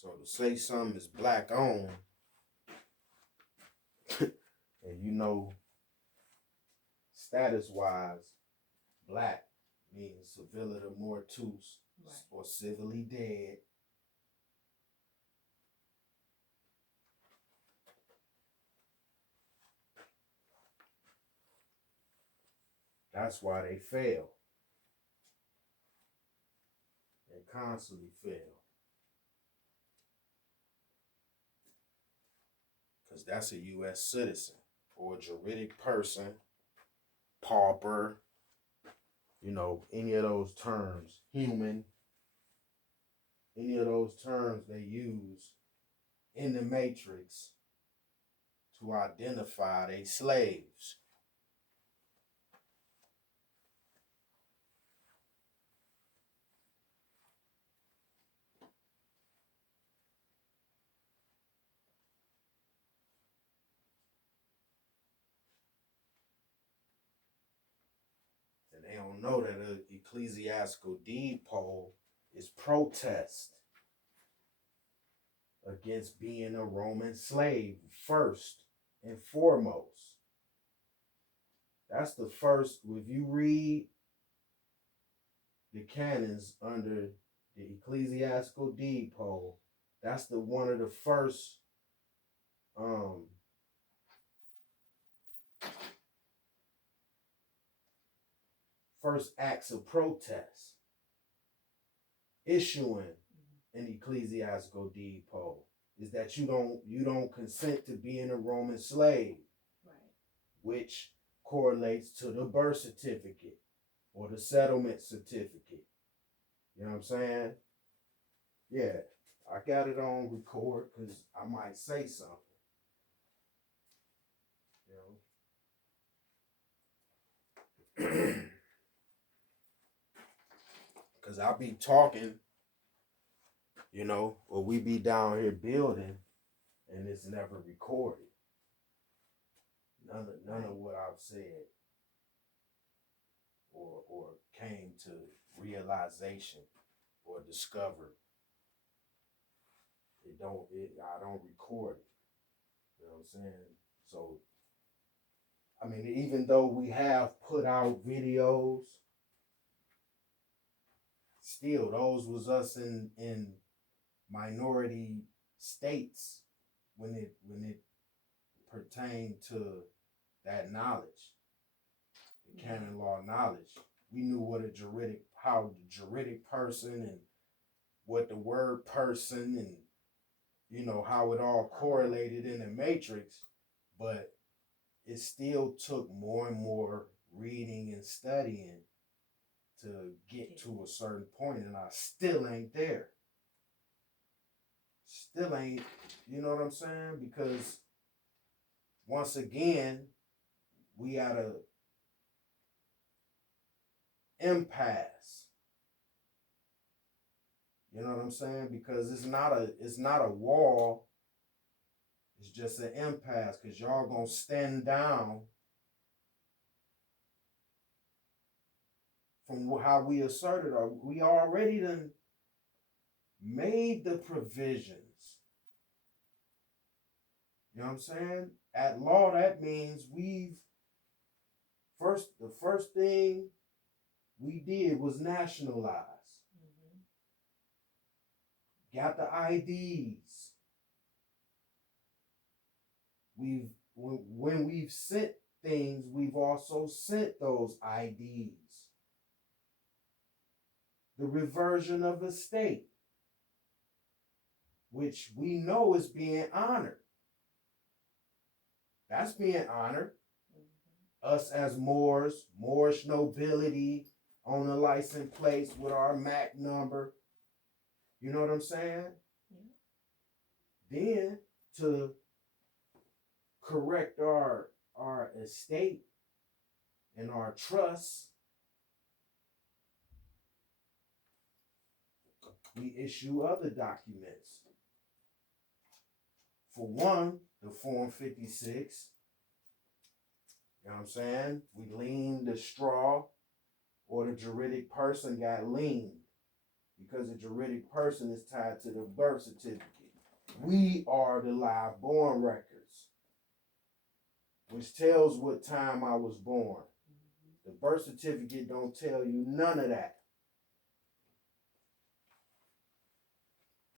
So to say something is black owned, and status wise, black means civiliter mortus, right, or civilly dead. That's why they fail and constantly fail. Because that's a U.S. citizen or a juridic person, pauper, any of those terms, human, any of those terms they use in the Matrix to identify they slaves. And they don't know that an ecclesiastical deed poll is protest against being a Roman slave first and foremost. That's the first, if you read the canons under the ecclesiastical deed poll, that's the one of the um first acts of protest, issuing an ecclesiastical deed poll, is that you don't consent to being a Roman slave, right, which correlates to the birth certificate or the settlement certificate. You know what I'm saying? Yeah, I got it on record because I might say something. Because I'll be talking, or we be down here building and it's never recorded. None of what I've said or came to realization or discovered. I don't record it. You know what I'm saying? So I mean, even though we have put out videos, still those was us in minority states when it pertained to that knowledge, the canon law knowledge. We knew how the juridic person and what the word person and how it all correlated in the matrix, but it still took more and more reading and studying to get to a certain point, and I still ain't there. Still ain't, you know what I'm saying? Because once again, we at a impasse. You know what I'm saying? Because it's not a wall. It's just an impasse because y'all gonna stand down from how we asserted. We already done made the provisions. You know what I'm saying? At law, that means the first thing we did was nationalize. Got the IDs. When we've sent things, we've also sent those IDs. The reversion of estate, which we know is being honored. That's being honored. Us as Moorish nobility on a license plate with our MAC number. You know what I'm saying? Yeah. Then to correct our estate and our trust, we issue other documents. For one, the Form 56. You know what I'm saying? We leaned the straw, or the juridic person got leaned. because a juridic person is tied to the birth certificate. We are the live born records, which tells what time I was born. The birth certificate don't tell you none of that.